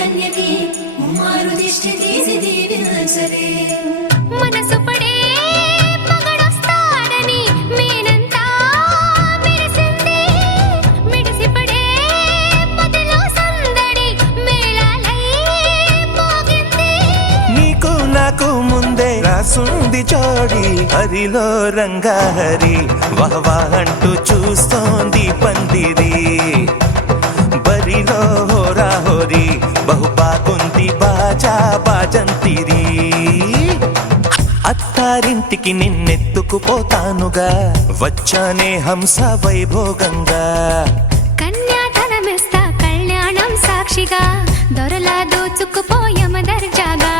కన్యకి ముమ్మారు దిష్టి తీసి దీవించవే. మనసు పడే మగడొస్తాడని మేనంతా మెరిసింది. మిడిసి పడే మదిలో సందడి మేళాలై మోగింది. నీకు నాకు ముందే రాసుంది జోడి, హరిలో రంగాహరి వహవా అంటూ చూస్తోంది పందిరి. బరిలో హోరా హోరీ బహు బాగుంది బాజా బాజంతిరి. అత్తారింటికి నిన్నెత్తుకుపోతానుగా, వచ్చానే హంస వైభోగంగా. కన్యాధనమిస్తా కళ్యాణం సాక్షిగా, దొరలా దోచుకుపోయమ దర్జాగా.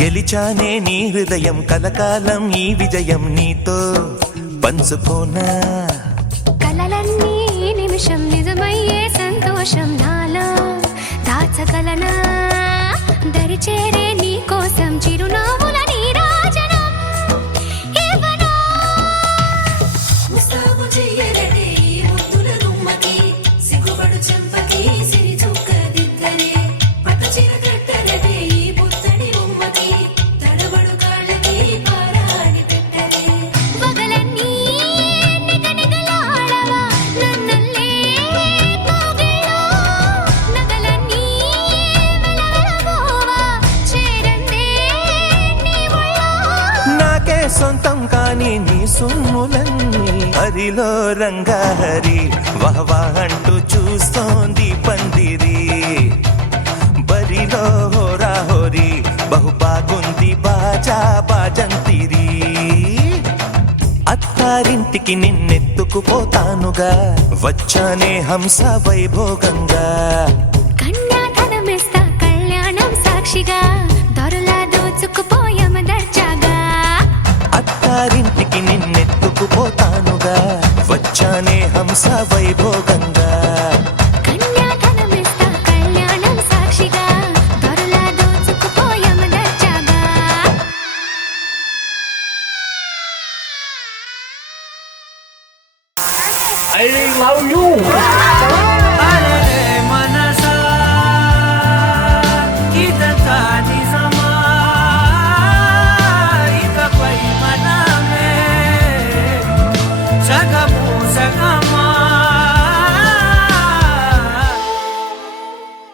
గెలిచానే నీ హృదయం, కలకాలం ఈ విజయం నీతో పంచుకోనా. కలలన్నీ నిమిషం నిజమయ్యే సంతోషం నాలో దాచగలనా. దరిచేరే నీ కోసం చిరునవ్వుల నీరాజనం ఇవ్వనా. ముస్తాబు చెయ్యరటే ఈ ముద్దుల గుమ్మకి, సిగ్గుపడు చెంపకి సిరి చుక్క దిద్దరే. పట్టు చీర కట్టరటే ఈ పుత్తడి బొమ్మకి, తడబడు కాళ్ళకి పారాడి పెట్టరే. పగలన్నీ నిగనిగలాడవా నన్నల్లే కోగిలో. నగలన్నీ వెలవెలబోవా చేరందే నీ ఒళ్ళో. నాకే సొంతం కాని నీ సొమ్ములన్నీ, హరిలో రంగాహరి వహవా అంటూ చూస్తోంది పందిరి. బరిలో హోరా హోరీ బహు బాగుంది బాజా బాజంతిరి. అత్తారింటికి నిన్నెత్తుకుపోతానుగా, వచ్చానే హంస వైభోగంగా. కన్యాధనమిస్తా కళ్యాణం సాక్షిగా, దొరలా దోచుకుపోయమ దర్జాగా. అత్తారింటికి నిన్నెత్తుకుపోతానుగా, వచ్చానే హంస వైభోగంగా. కన్యాధనమిస్తా కళ్యాణం సాక్షిగా, దొరలా దోచుకుపోయమ దర్జాగా. I love you. అరే మనసా ఇదంతా నిజమా, ఇకపై మనమే సగము సగమా.